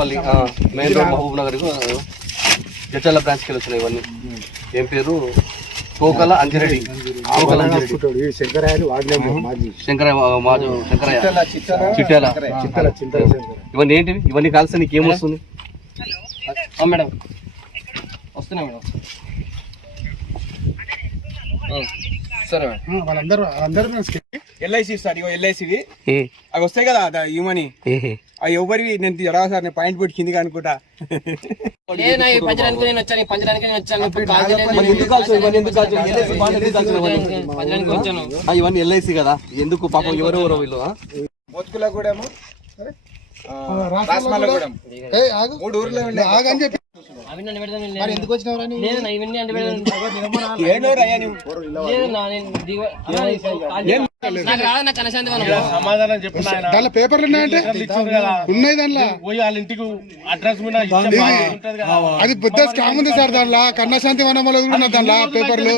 Lingampalli main road Mahabub Nagar Jadcherla బ్రాంచ్కి వెళ్ళి వచ్చినాయి ఇవన్నీ. ఏం పేరు? కోకల అంజిరెడ్డి. చిట్యాల. ఇవన్నీ ఏంటివి? ఇవన్నీ కలిసి నీకు ఏమొస్తుంది? మేడం వస్తున్నా మేడం. సరే మేడం. వాళ్ళందరూ ఎల్ఐసి సార్, ఇగో ఎల్ఐసివి అవి వస్తాయి కదా ఇవని, అవి ఎవరివి నేను జరా సార్, నేను పాయింట్ పెట్టి కిందికి అనుకుంటా. ఇవన్నీ ఎల్ఐసి కదా, ఎందుకు పాపం ఎవరెవరో వీళ్ళు మొత్తుకుల కూడా మూడు ఊర్లో ఎందుకు వచ్చినావు? దాంట్లో పేపర్లు ఉన్నాయంటే ఉన్నాయి, దాంట్లో వాళ్ళ ఇంటికి అడ్రస్ మీద అది పెద్ద స్కామ్ ఉంది సార్. దాంట్లో కన్నశాంతి వనంలో ఉన్నది దాంట్లో పేపర్లు.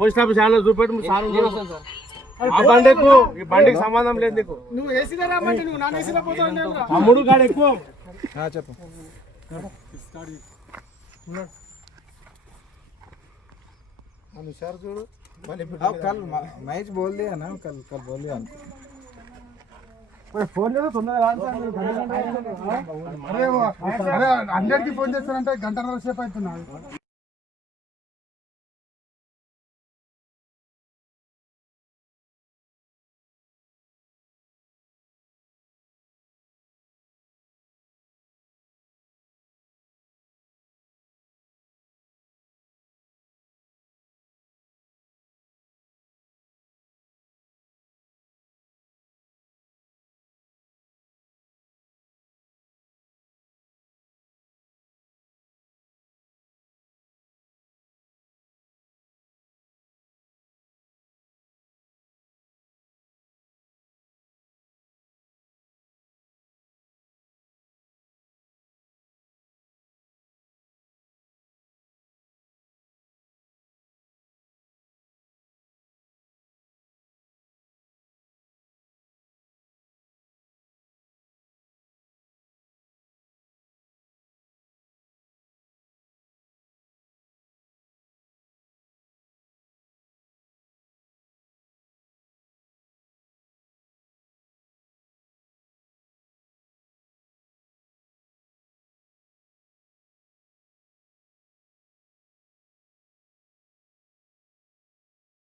పోస్ట్ ఆఫీస్ చూపెట్టు ఆ బండికు ఈ బండికి సంబంధం లేదు నీకు. నువ్వు ఏసీలో రామంటే నువ్వు నాన్ ఏసీలో పోతావు. అమ్ముడు కాడ ఎక్కువ చెప్పు. अनुसार जोड़ो अब कल मैच बोल दिया ना, कल बोल दिया ఫోన్ చేస్తే తొందరగా అరే 100కి ఫోన్ చేస్తానంటే గంటన్నర సేపు అవుతున్నాడు.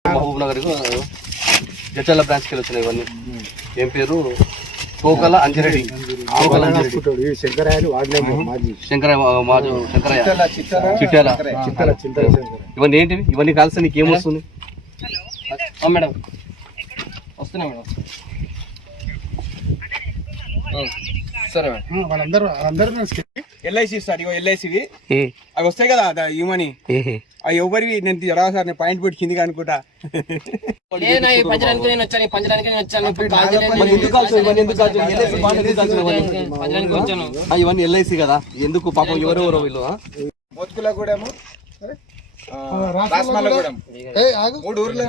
మహబూబ్ నగర్ జడ్చర్ల బ్రాంచ్కి వెళ్ళి వచ్చినాయి ఇవన్నీ. ఏం పేరు? కోకల అంజిరెడ్డి. చిట్యాల. ఇవన్నీ ఏంటివి? ఇవన్నీ కలిసి నీకు ఏమొస్తుంది? మేడం వస్తున్నా మేడం. సరే మేడం. వాళ్ళందరూ ఎల్ఐసి సార్, ఇగో ఎల్ఐసివి అవి వస్తాయి కదా ఇవని, అవి ఎవరివి నేను జరా సార్, నేను పాయింట్ పెట్టి కిందికి అనుకుంటా. ఇవన్నీ ఎల్ఐసి కదా, ఎందుకు పాపం ఎవరెవరో వీళ్ళు మొత్తుకుల కూడా మూడు ఊర్లో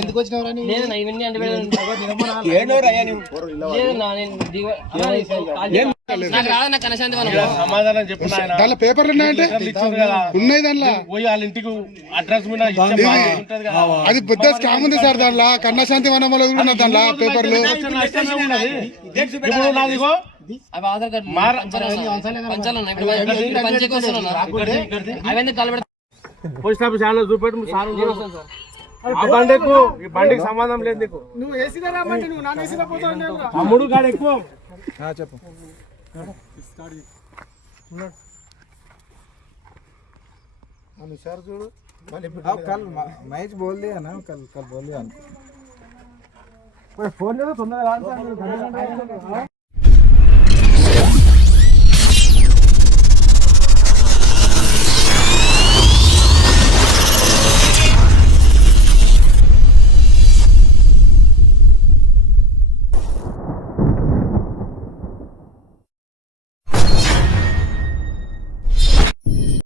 ఎందుకు వచ్చినావు? దాంట్లో పేపర్లు ఉన్నాయంటే ఉన్నాయి, దాంట్లో వాళ్ళ ఇంటికి అడ్రస్ మీద అది పెద్ద స్కామ్ ఉంది సార్. దాంట్లో కన్నశాంతి వనంలో ఉన్నది దాంట్లో పేపర్లు. పోస్ట్ ఆఫీస్ చూపెట్టు ఆ బండికు ఈ బండికి సంబంధం లేదు నీకు. నువ్వు ఏసీలో రామంటే నువ్వు నాన్ ఏసీలో పోతావు. అమ్ముడు కాడ ఎక్కువ చెప్పు. अनुसार जोड़ो अब कल मैच बोल दिया ना, कल बोल दिया. ఫోన్ చేస్తే తొందరగా